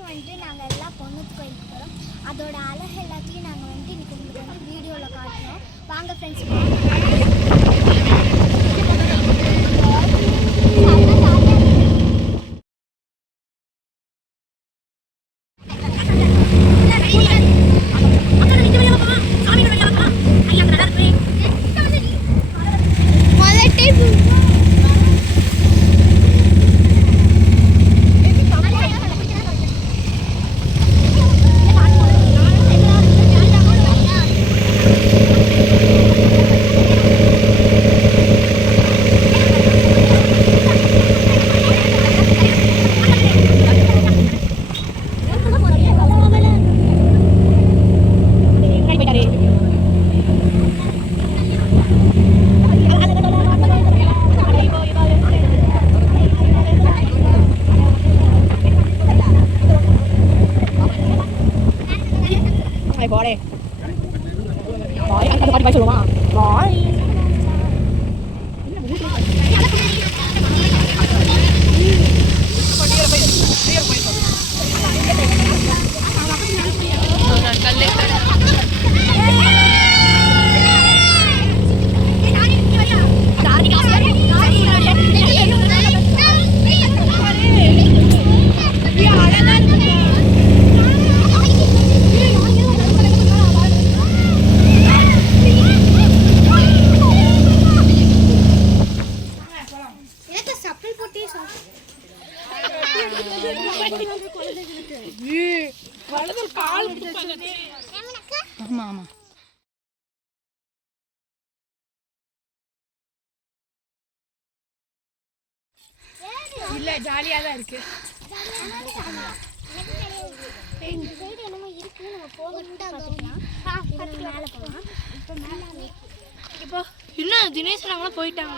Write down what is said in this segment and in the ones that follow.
Next வந்துட்டு நாங்கள் எல்லாம் பொண்ணுத்து கோயிலுக்கு போகிறோம். அதோட அழகு எல்லாத்தையும் நாங்கள் வந்துட்டு இன்னைக்கு உங்களுக்கு வந்து வீடியோவில் காட்டுறோம். வாங்க friends. Boleh. Boleh, ada tadi baca rumah. Boleh. ஆமா ஆமா இல்ல ஜாலியா தான் இருக்கு. இப்போ இன்னும் தினேஷ் நாங்களும் போயிட்டாங்க.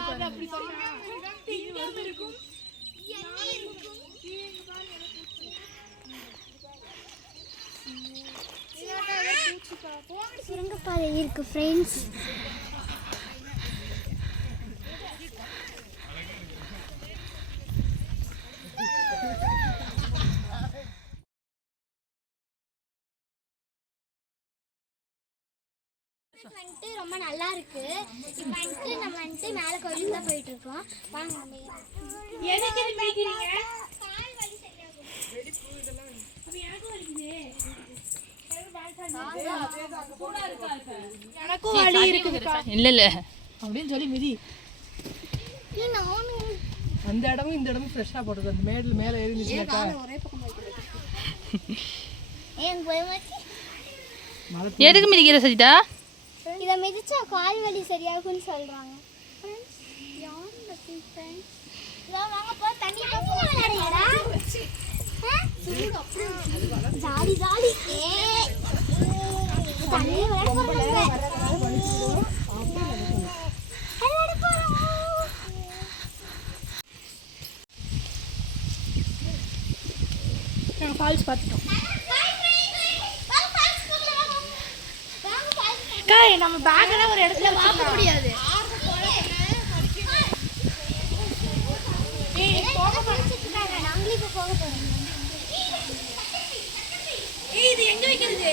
சுரங்கப்பாதை இருக்கு ஃப்ரெண்ட்ஸ். வந்துட்டு ரொம்ப நல்லா இருக்கு. இப்போ வந்துட்டு நம்ம வந்துட்டு மேலே கோயிலுக்கு தான் போயிட்டு இருக்கோம். வாங்க. எனக்கும் வலி இருக்குது இல்ல இல்ல அப்படின்னு சொல்லி மிதி. அந்த இடமும் இந்த இடமும் ஃப்ரெஷ்ஷா போடுறது. அந்த மேல மேல ஏறி நிற்கிறா ஒரே பக்கம் எதுக்கு மிதிக்கிற சஜிதா? இதை மிதிச்சா கால் வலி சரியாகும்னு சொல்றாங்க. ஜாலி ஜாலி ஃபால்ஸ் பார்த்துட்டோம். நம்ம பேக்ல ஒரு இடத்துல வாங்க முடியாது. இது எங்க வைக்கிறது?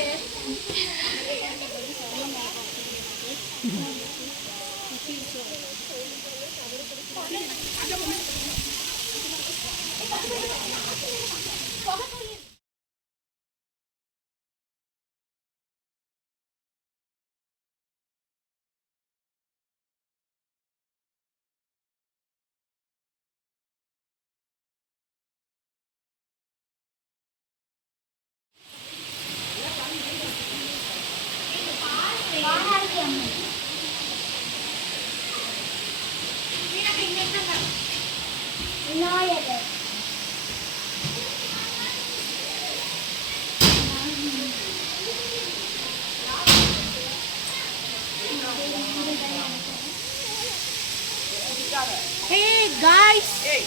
Hey guys. Hey,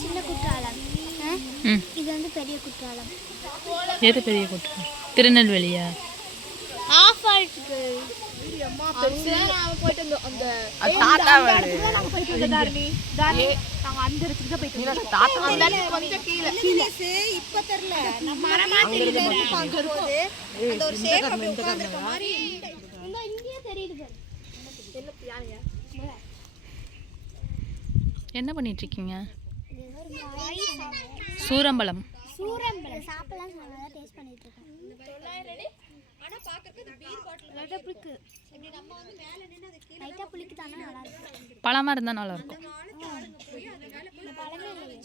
சின்ன குற்றாலம். ம். இது வந்து பெரிய குற்றாலம். எது பெரிய குற்றம்? திருநெல்வேலியா? ஆஃபால்ட்டுக்கு இப்ப தெரியல நம்ம மரமாட்டில பாக்கும்போது அந்த ஒரு சேஃப் அப்படி உட்கார்ந்திருக்க மாதிரி இங்கேயே தெரியுது பாரு. என்ன பண்ணிட்டு இருக்கீங்க? இது ஒரு காய் சூரம்பலம். சூரம்பலம் சாப்பிடலாம் நல்லா டேஸ்ட் பண்ணிட்டு இருக்கேன். லைட்டா புளிக்கு. லைட்டா புளிக்கு தானே நல்லா இருக்கு. பழமா இருந்தா நல்லா இருக்கும். இந்த பழமே இல்லையே.